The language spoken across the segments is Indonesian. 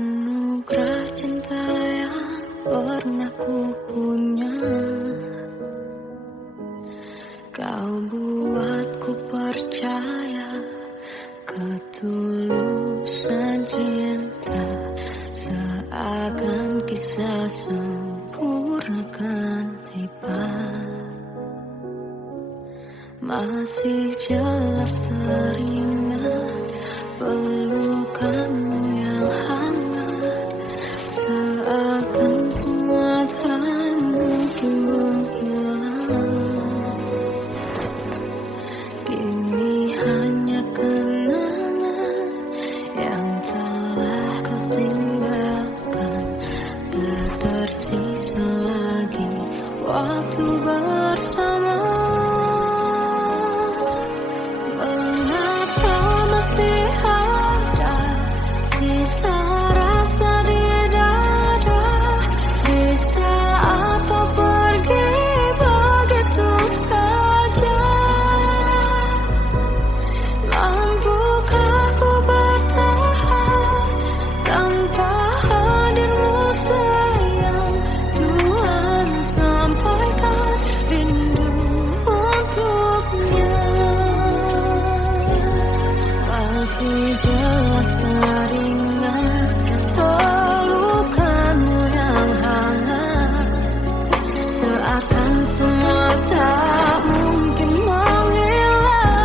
Anugerah cinta yang pernah ku punya, kau buatku percaya ketulusan cinta, seakan kisah sempurna kan tiba. Masih jelas teringat pelukanmu yang hangat, seakan semua tak mungkin menghilang. Kini hanya kenangan yang telah kau tinggalkan, tak tersisa lagi waktu bersama. Masih jelas teringat pelukanmu yang hangat, seakan semua tak mungkin menghilang.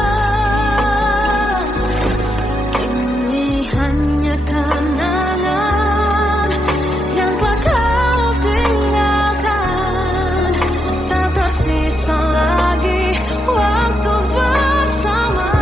Kini hanya kenangan yang telah kau tinggalkan, tak tersisa lagi waktu bersama.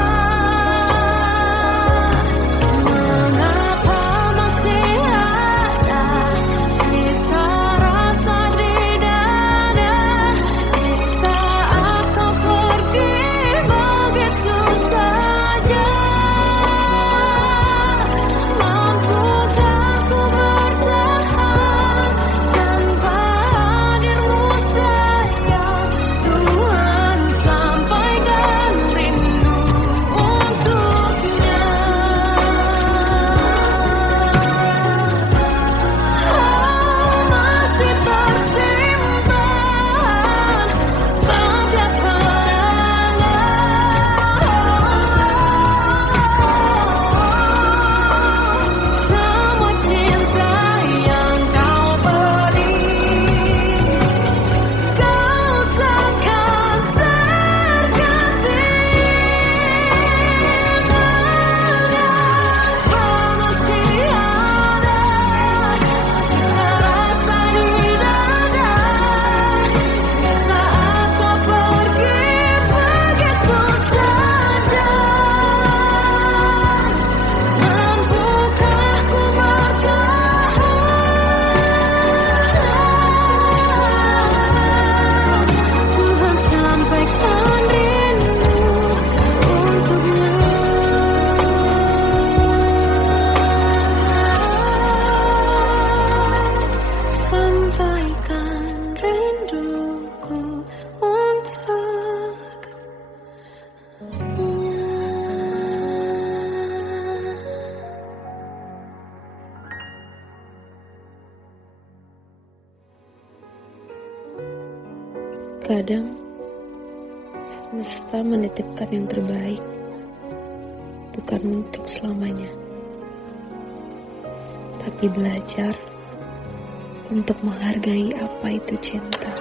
Kadang semesta menitipkan yang terbaik, bukan untuk selamanya, tapi belajar untuk menghargai apa itu cinta.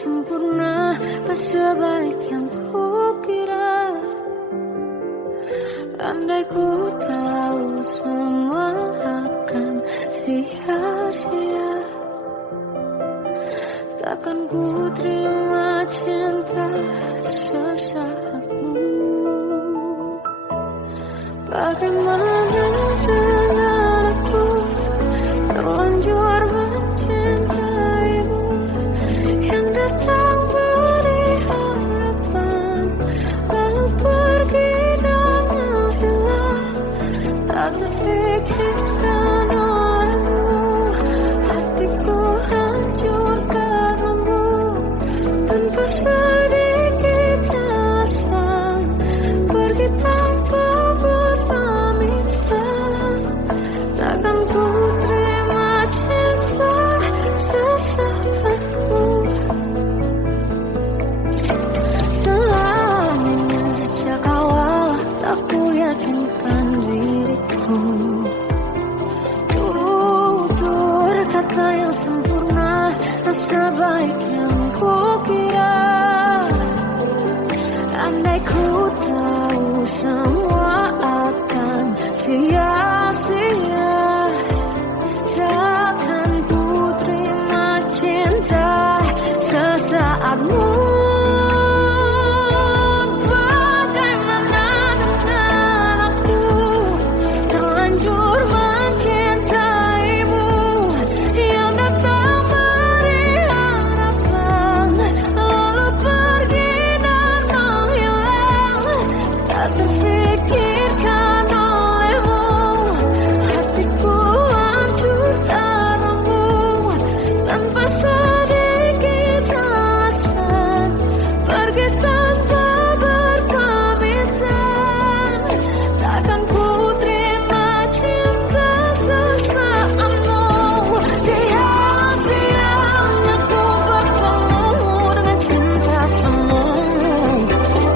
sempurna, tak sebaik yang kukira. Andai ku tahu semua akan sia-sia, takkan ku terima cinta sesaatmu. Bagaimana dengan aku, terlanjur mencintaimu, yang datang beri harapan, lalu pergi dan menghilang. Tak terpikirkan olehmu, hatiku hancur karenamu, tanpa sedikit alasan, pergi tanpa berpamitan. Takkan ku terima cinta sesaatmu. Selamanya sejak awal tak ku yakinkan diriku, tutur kata yang sempurna, tak sebaik yang kukira. Andai ku tahu semua akan sia-sia, takkan ku terima cinta sesaatmu. Bagaimana dengan aku, terlanjur mencintaimu, yang datang beri harapan, lalu pergi dan menghilang. Tak terpikirkan olehmu, hatiku hancur karenamu, tanpa sedikit alasan, pergi tanpa berpamitan. Takkan ku terima cinta sesaatmu. Sia-sianya ku bertemu dengan cinta semu,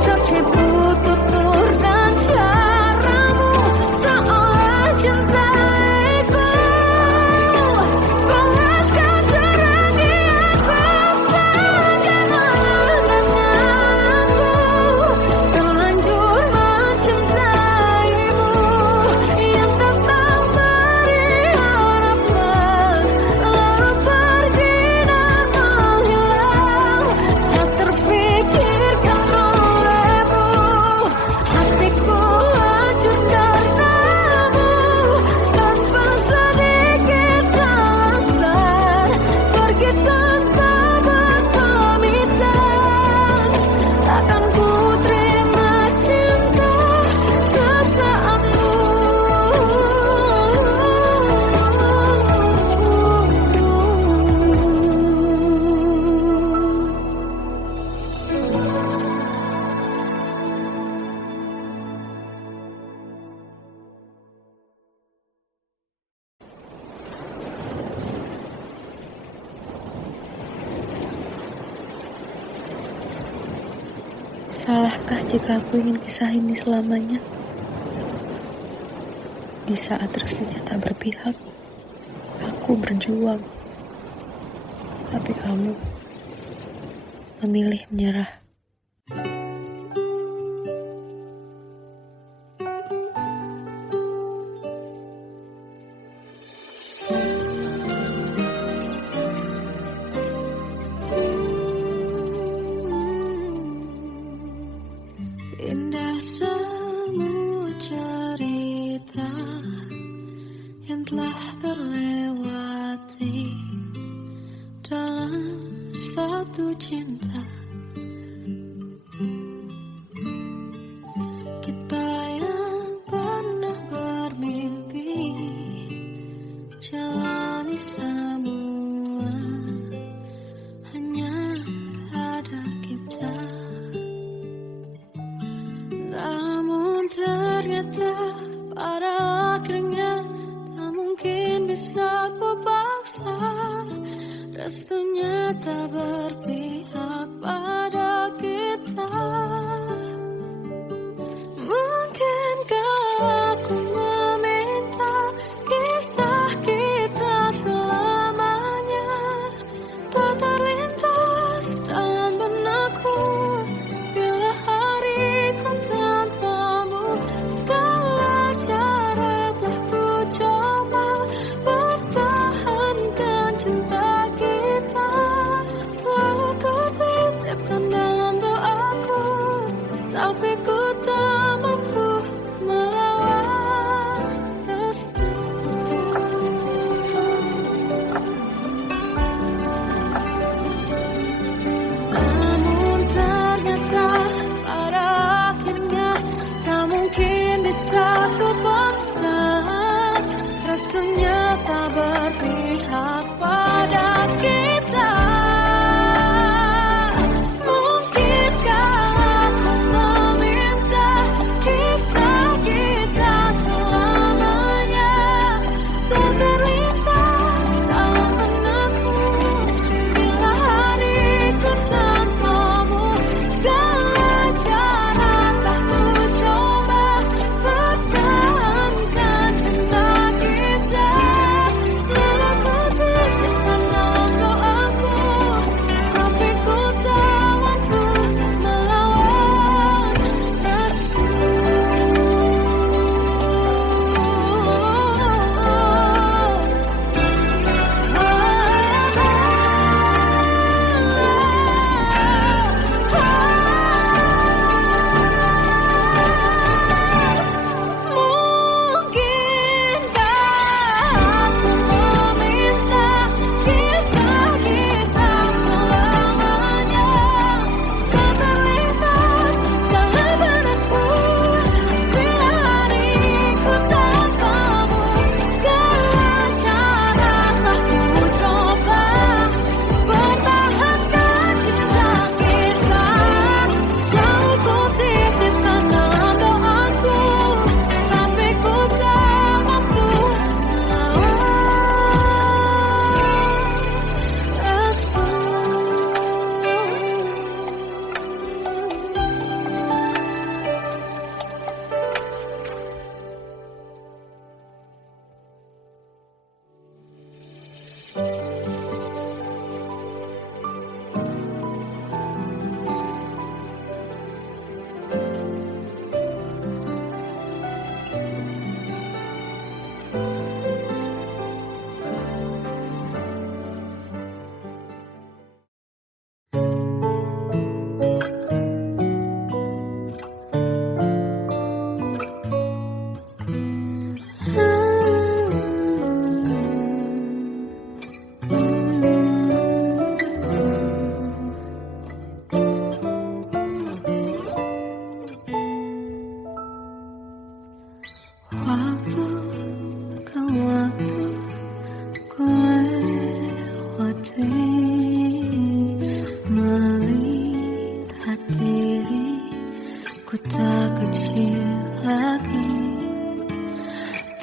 tertipu tutur dan caramu, seolah cintaiku panaskan terangi aku. Bagaimana dengan aku, terlanjur mencintaimu, yang datang beri harapan, lalu pergi dan menghilang. Tak terpikirkan olehmu, hatiku hancur karenamu, tanpa sedikit alasan, pergi tanpa berpamitan. Takkan ku terima cinta sesaatmu. Salahkah jika aku ingin kisah ini selamanya? Di saat restunya tak berpihak, aku berjuang. Tapi kamu memilih menyerah. Indah semua cerita yang telah terlewati dalam satu cinta. Kita yang pernah bermimpi jalani semua, hanya ada kita. Namun ternyata pada akhirnya tak mungkin bisa ku paksa, restunya tak berpihak pada kita. Mungkinkah aku meminta kisah kita selamanya tak terlintas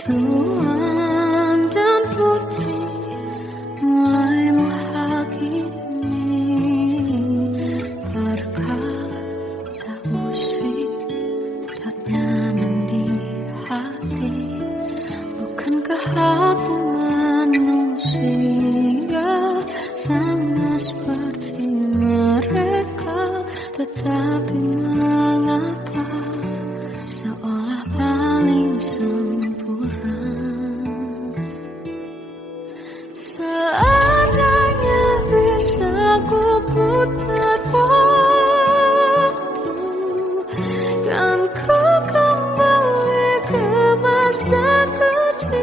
Tuan dan putri mulai menghakimi berkata musik tak nyaman di hati. Bukankah aku manusia sama seperti mereka? Tetapi mengapa seolah paling sempurna? Seandainya bisa ku putar waktu, kan ku kembali ke masa kecilku.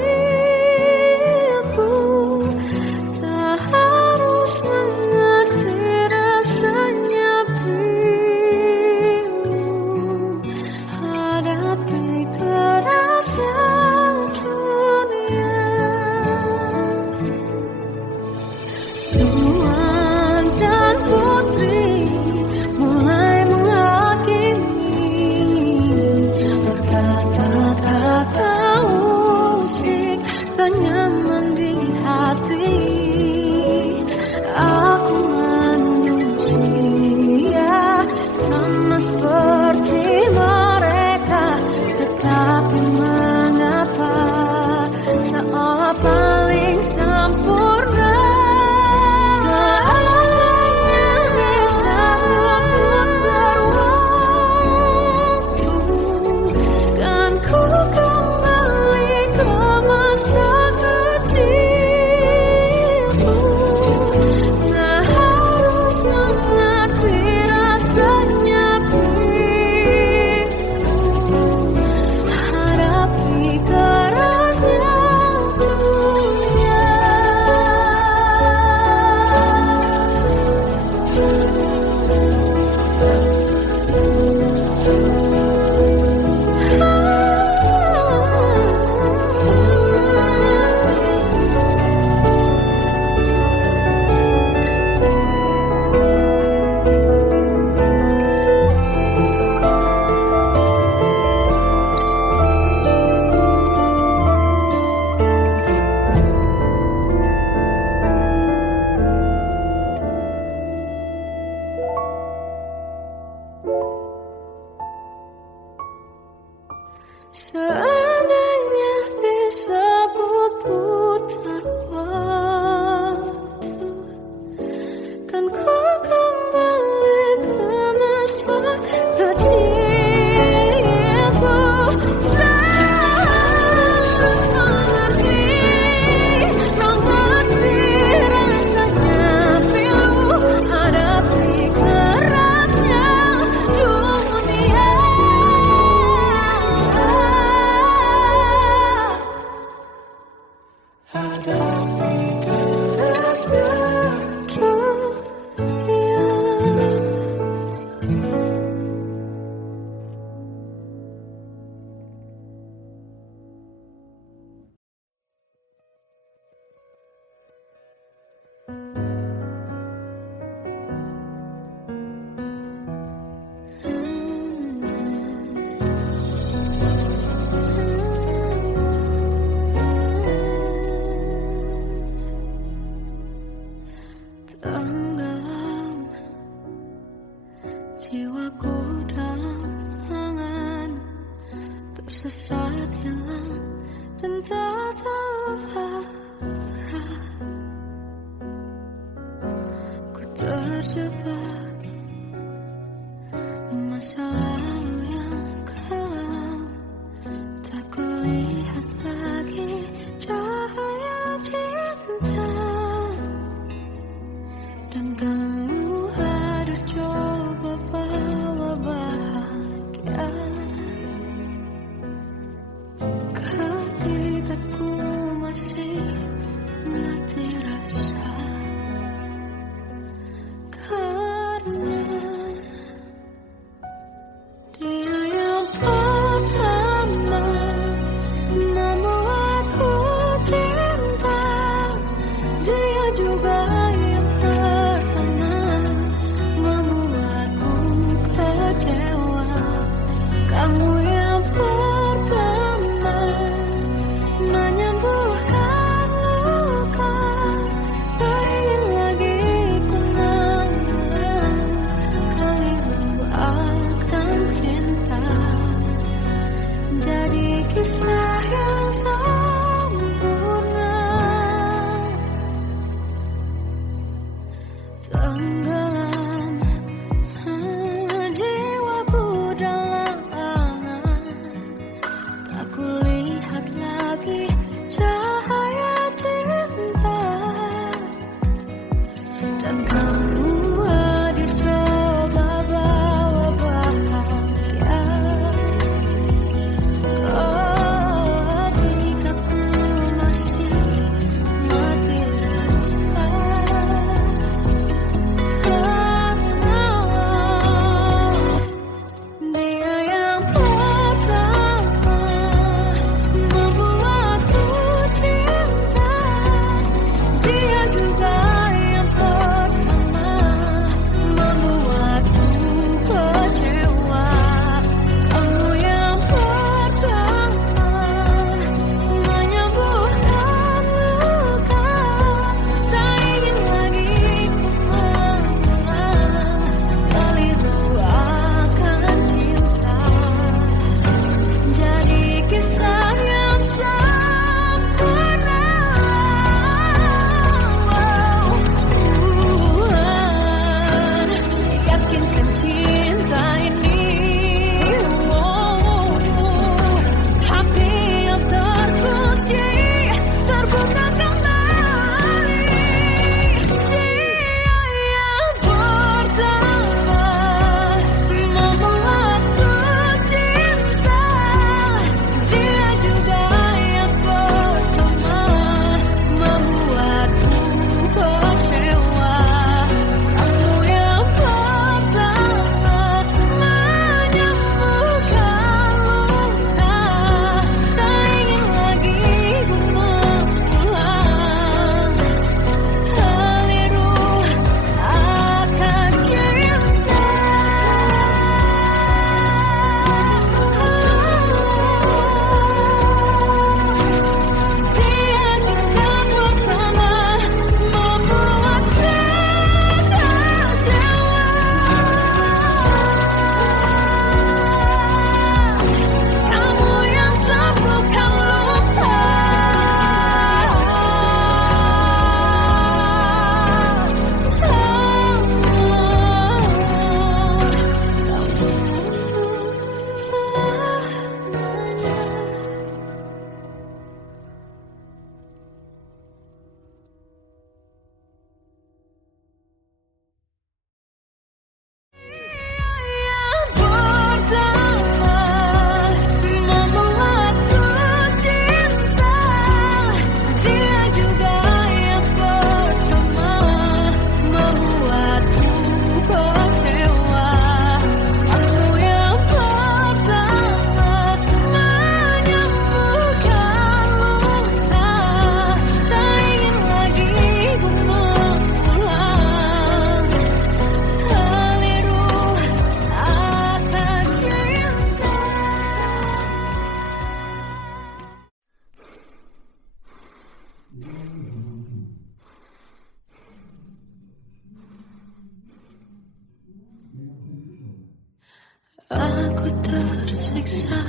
tersiksa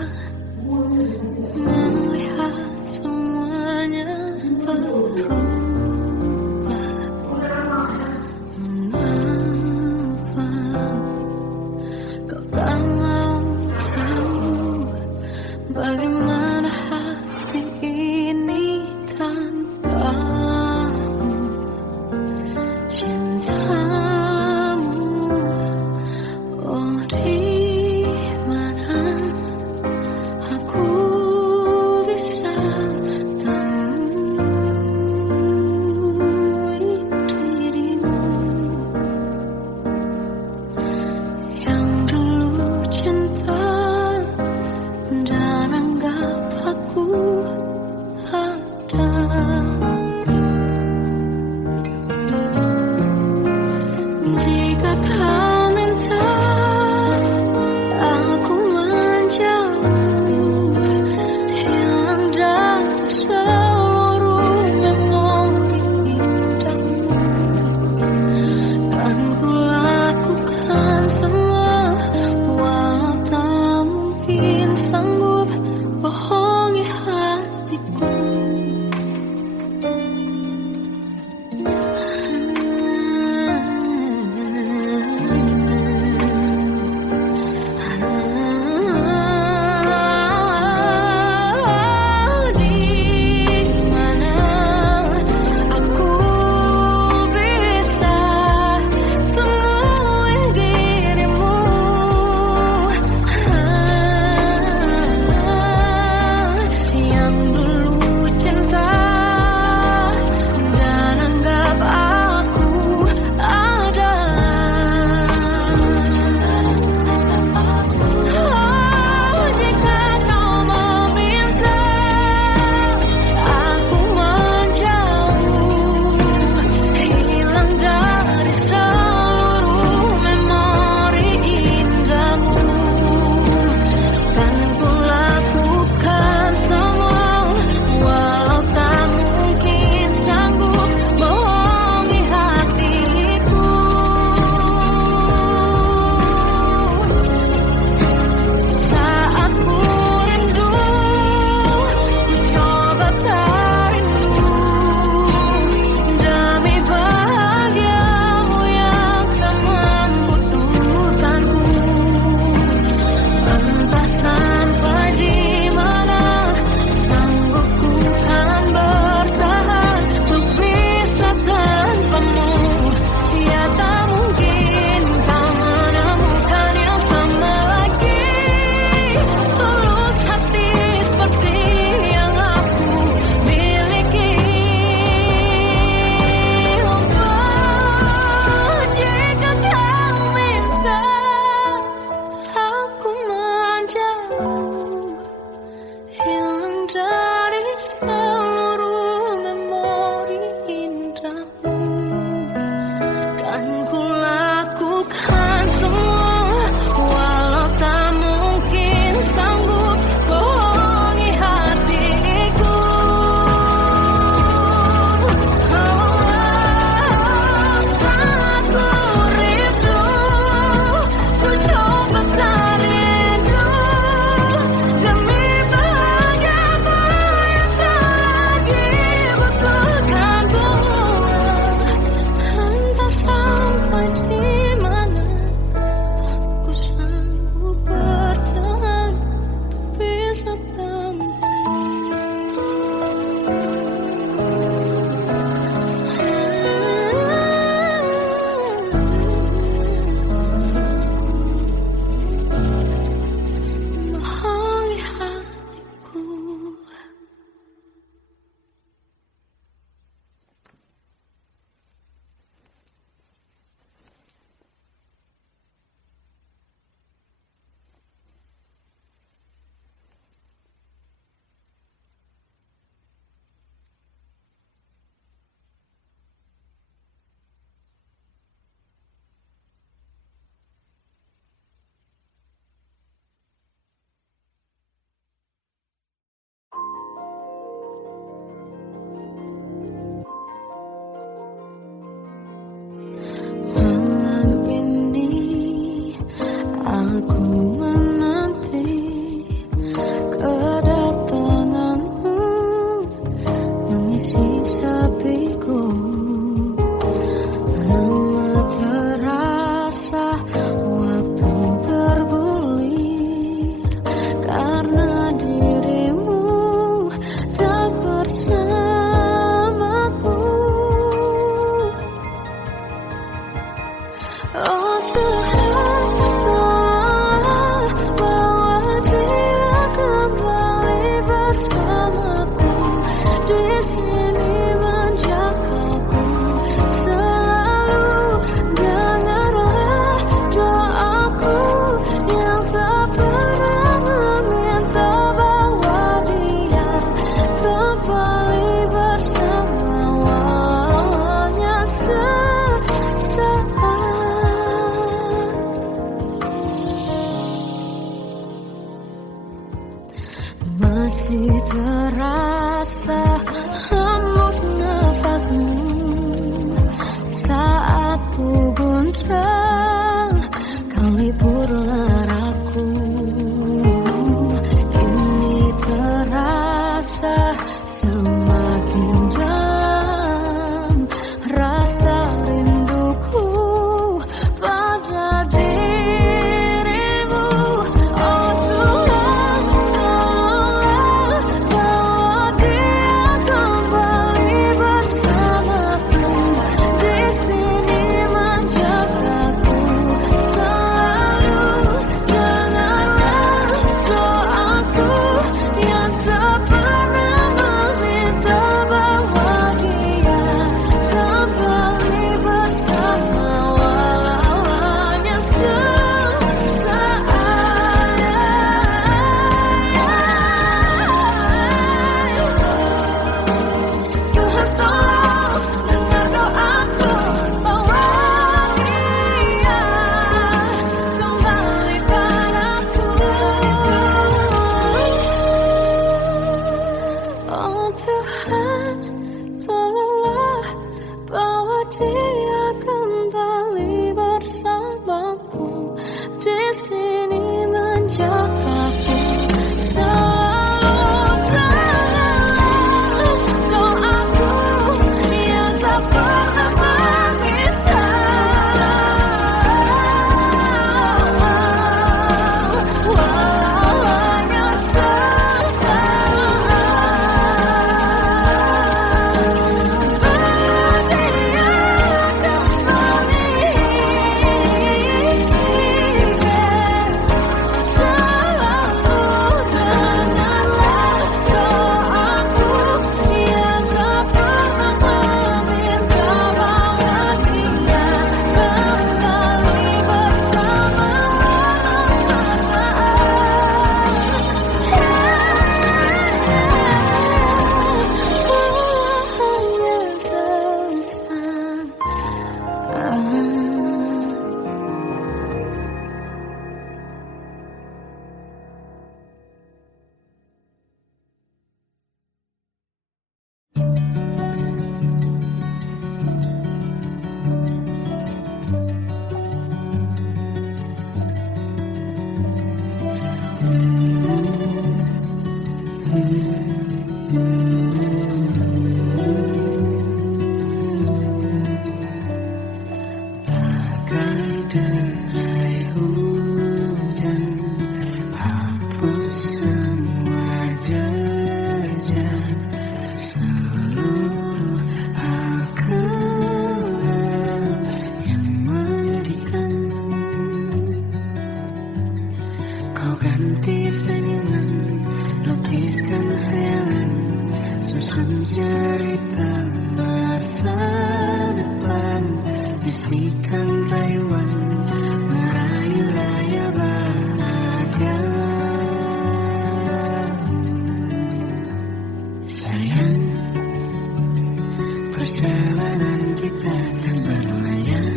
melihat semuanya berubah. Mengapa kau tak mau tahu bagaimana hati ini tanpamu? Cintamu, oh di mana semakin dalam rasa rinduku pada dirimu. Oh Tuhan, tolonglah bawa dia kembali bersamaku. Di sini menjagaku selalu. Dengarlah doaku yang tak pernah meminta bahwa dia kembali bersama, walau hanya sesaat. Tuhan tolong dengar doaku, bawa dia kembali padaku. Oh Tuhan, tolonglah bawa dia kembali bersamaku. Di sini menjagaku selalu. Doaku yang tak pernah meminta, walau hanya sesaat. Bagai derai hujan, hapus semua jejak seluruh akal yang menyedihkan. Kau ganti senyuman, lukiskan hayalan, susun cerita masa depan. Bisikan rayuan, merayu raya bahagia. Sayang, perjalanan kita akan berlayar,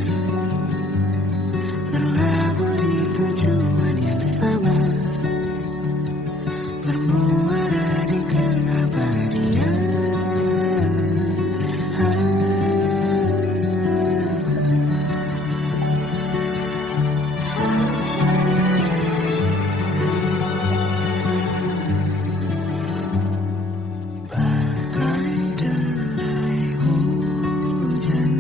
terlabur di tujuan yang sama, bermuara di keabadian. Bagai derai hujan,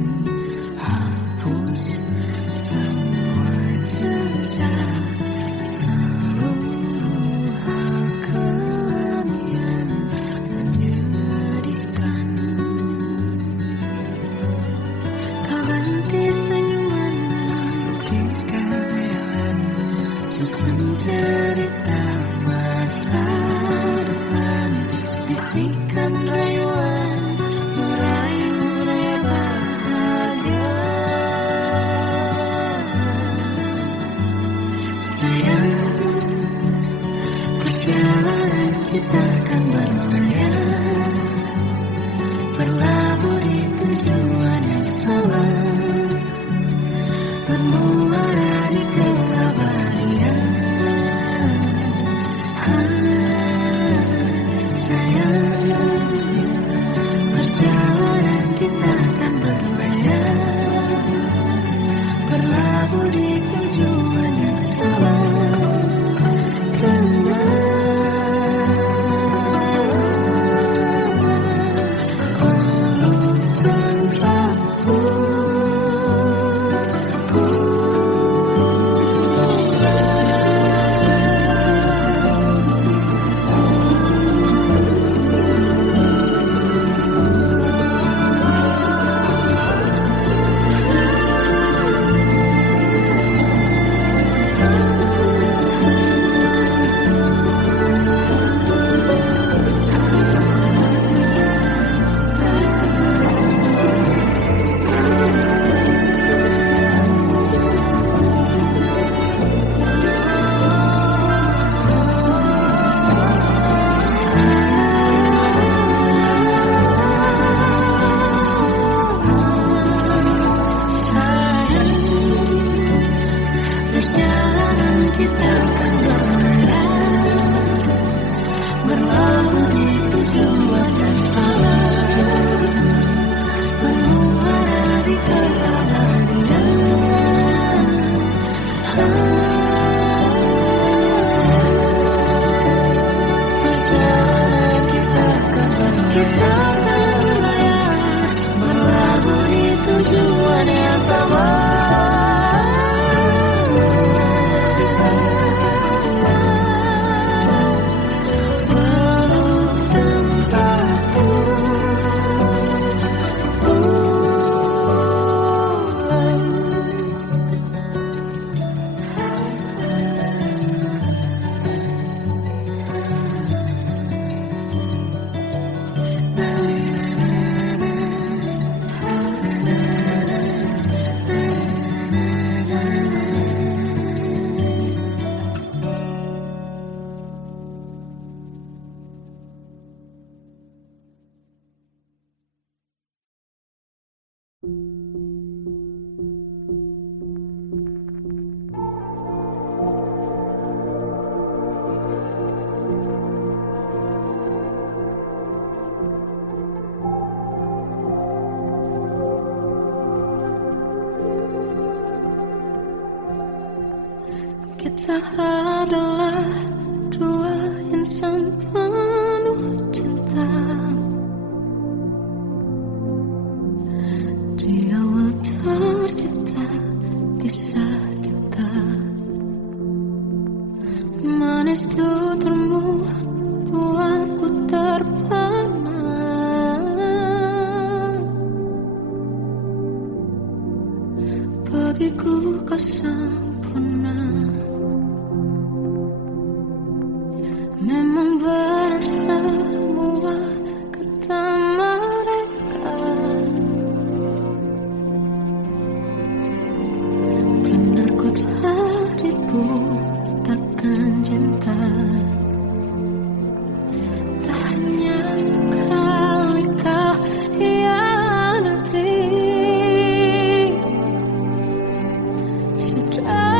takkan layak berlabuh di tujuan yang sama. Kita adalah dua insan penuh cinta. Di awal tercipta kisah kita, manis tuturmu buatku terpana. Bagiku kau sempurna. Memang berat semua kata mereka, benar ku telah dibutakan cinta. Tak hanya sekali kau hianati, sudah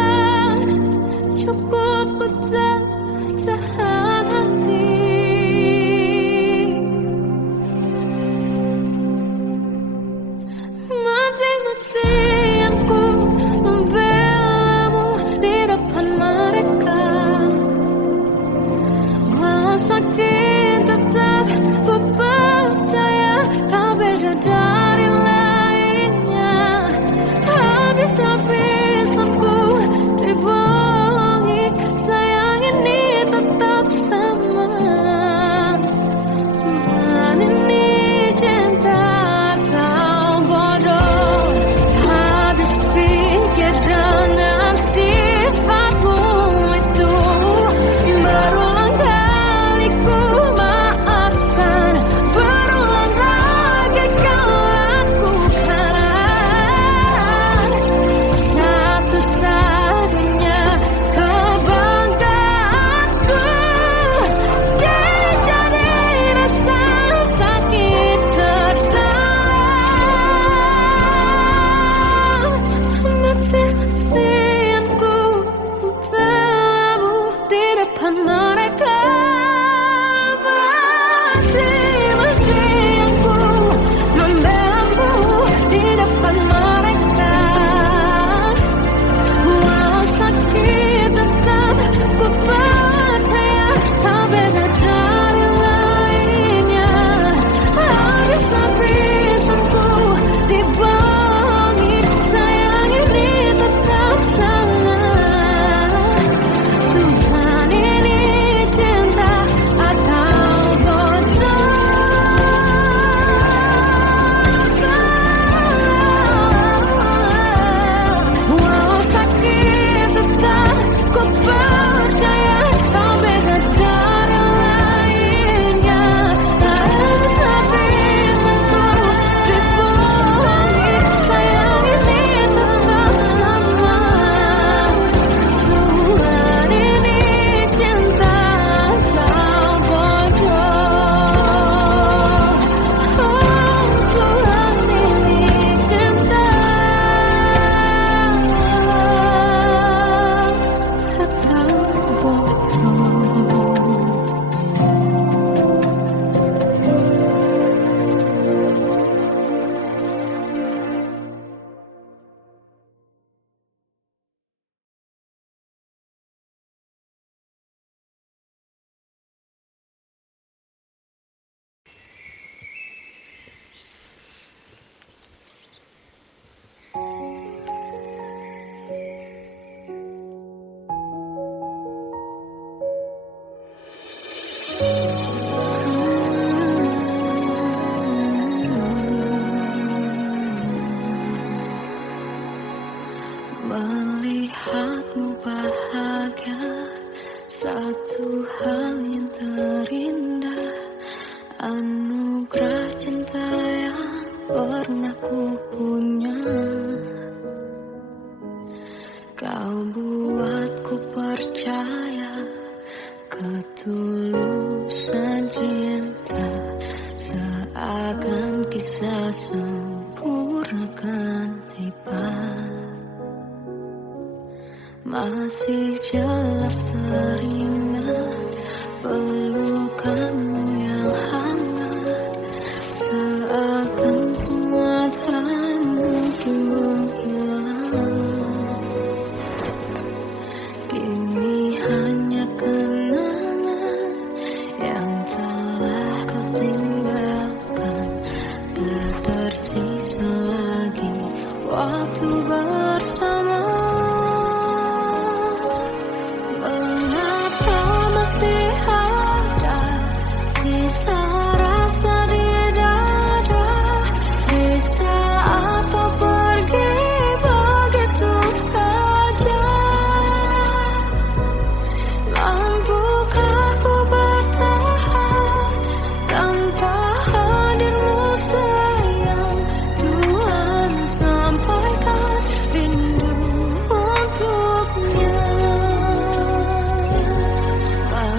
anugerah cinta yang pernah ku punya. Kau buatku percaya ketulusan cinta, seakan kisah sempurna kan tiba. Masih jelas teringat pelukanmu yang hangat, seakan semua tak mungkin menghilang. Kini hanya kenangan yang telah kau tinggalkan, tak tersisa lagi waktu bersama.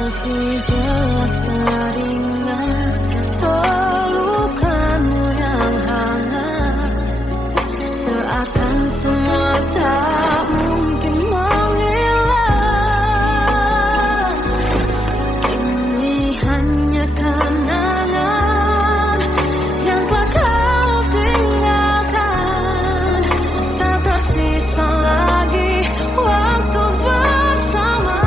Masih jelas teringat pelukanmu yang hangat, seakan semua tak mungkin menghilang. Ini hanya kenangan yang telah kau tinggalkan, tak tersisa lagi waktu bersama.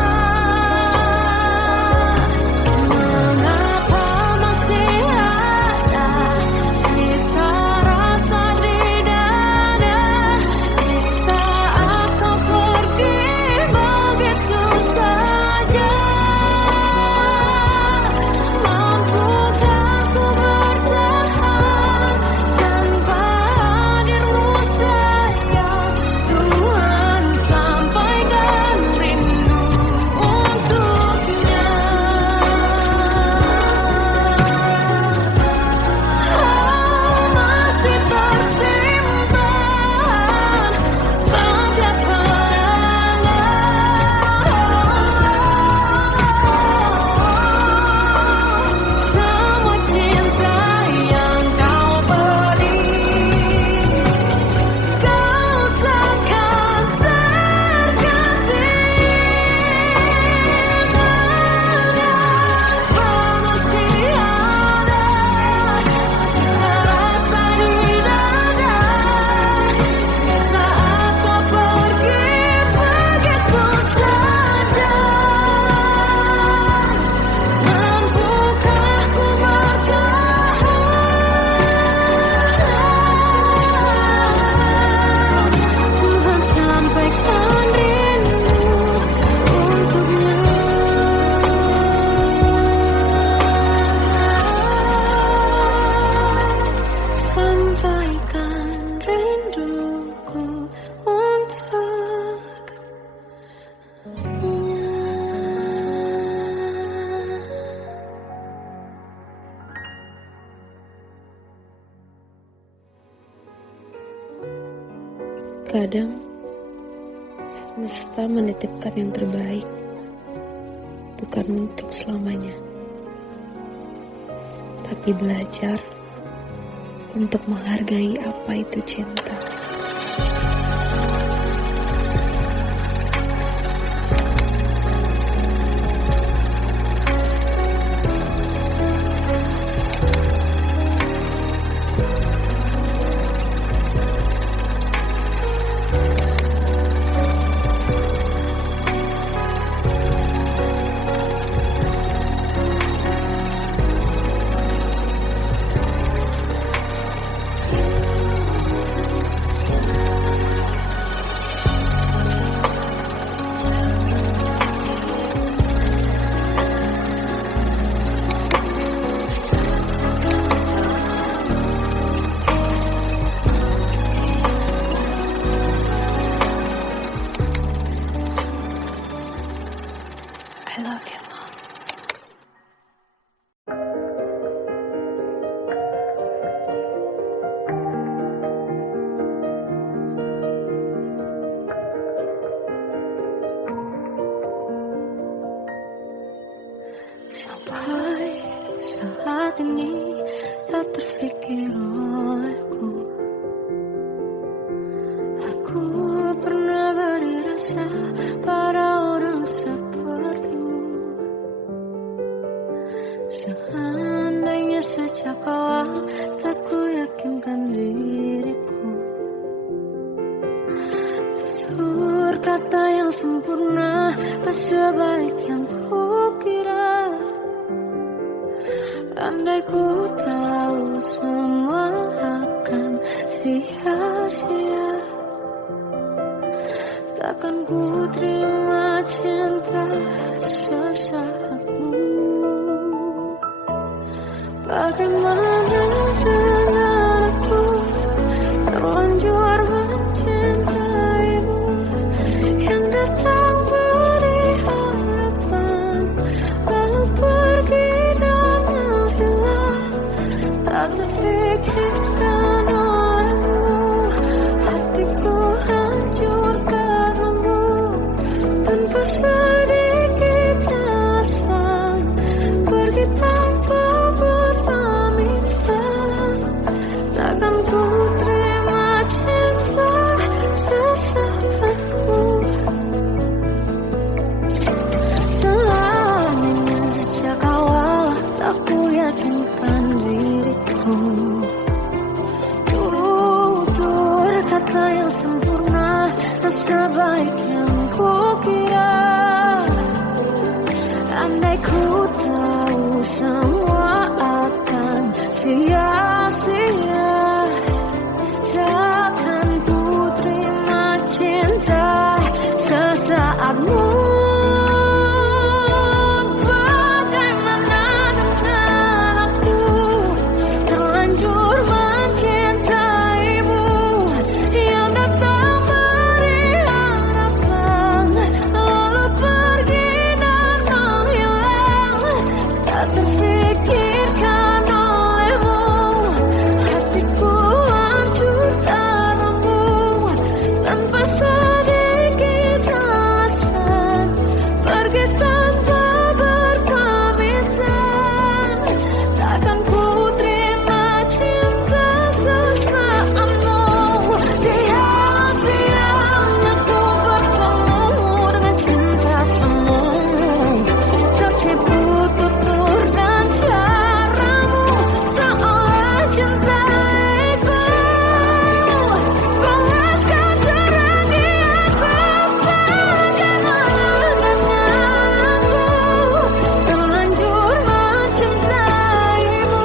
Kadang semesta menitipkan yang terbaik, bukan untuk selamanya, tapi belajar untuk menghargai apa itu cinta. sia-sia. Takkan ku terima cinta sesaatmu. Bagaimana dengan aku terlanjur mencintaimu, yang datang beri harapan lalu pergi dan menghilang. Tak terpikirkan olehmu, hatiku hancur karenamu. Tanpa sedikit alasan, pergi tanpa berpamitan. Takkan ku terima cinta sesaatmu. Selamanya sejak awal tak ku yakinkan diriku. Tutur kata yang sempurna tak sebaik yang ku kira. Andai ku tahu semua akan sia-sia, takkan ku terima cinta sesaatmu. Bagaimana dengan aku terlanjur mencintaimu, yang datang beri harapan lalu pergi dan menghilang. Tak terpikirkan olehmu, hatiku hancur karenamu. Tanpa sedikit alasan, pergi tanpa berpamitan. Takkan ku terima cinta sesaatmu. Sia-sianya ku bertemu dengan cinta semu. Tertipu tutur dan caramu, seolah cintaiku panaskan terangi aku. Bagaimana dengan aku terlanjur mencintaimu,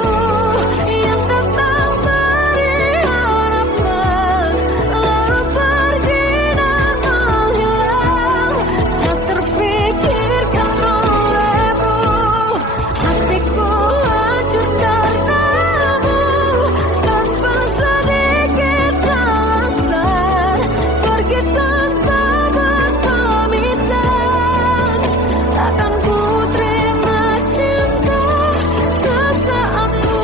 yang datang beri harapan lalu pergi dan menghilang. Tak terpikirkan olehmu, hatiku hancur karenamu. Tanpa sedikit alasan, pergi tanpa berpamitan. Takkan ku terima cinta sesaatmu.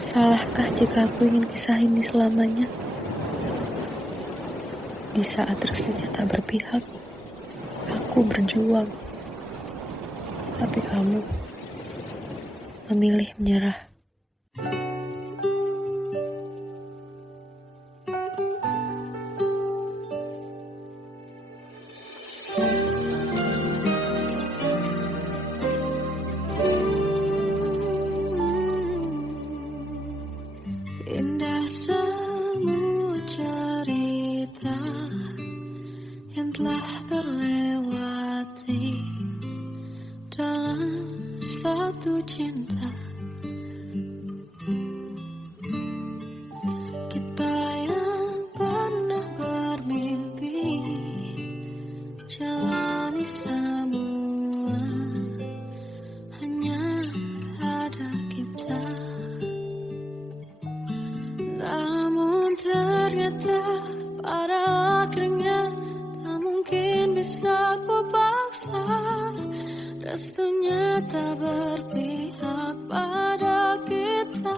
Salahkah jika aku ingin kisah ini selamanya? Di saat restunya tak berpihak, aku berjuang. Tapi kamu memilih menyerah. Indah semua cerita yang telah terlewati dalam satu cinta. Kita yang pernah bermimpi jalani semua, hanya ada kita. Namun ternyata pada akhirnya tak mungkin bisa ku paksa. Restunya tak berpihak pada kita.